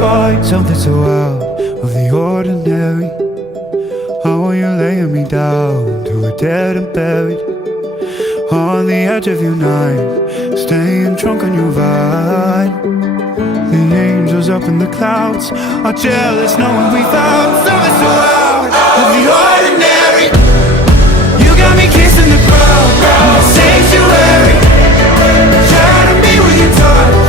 find something so out of the ordinary. How are you laying me down to a dead and buried on the edge of your night, staying drunk on your vine. The angels up in the clouds are jealous knowing we found something so out of the ordinary. You got me kissing the ground in the sanctuary, trying to be with your touch.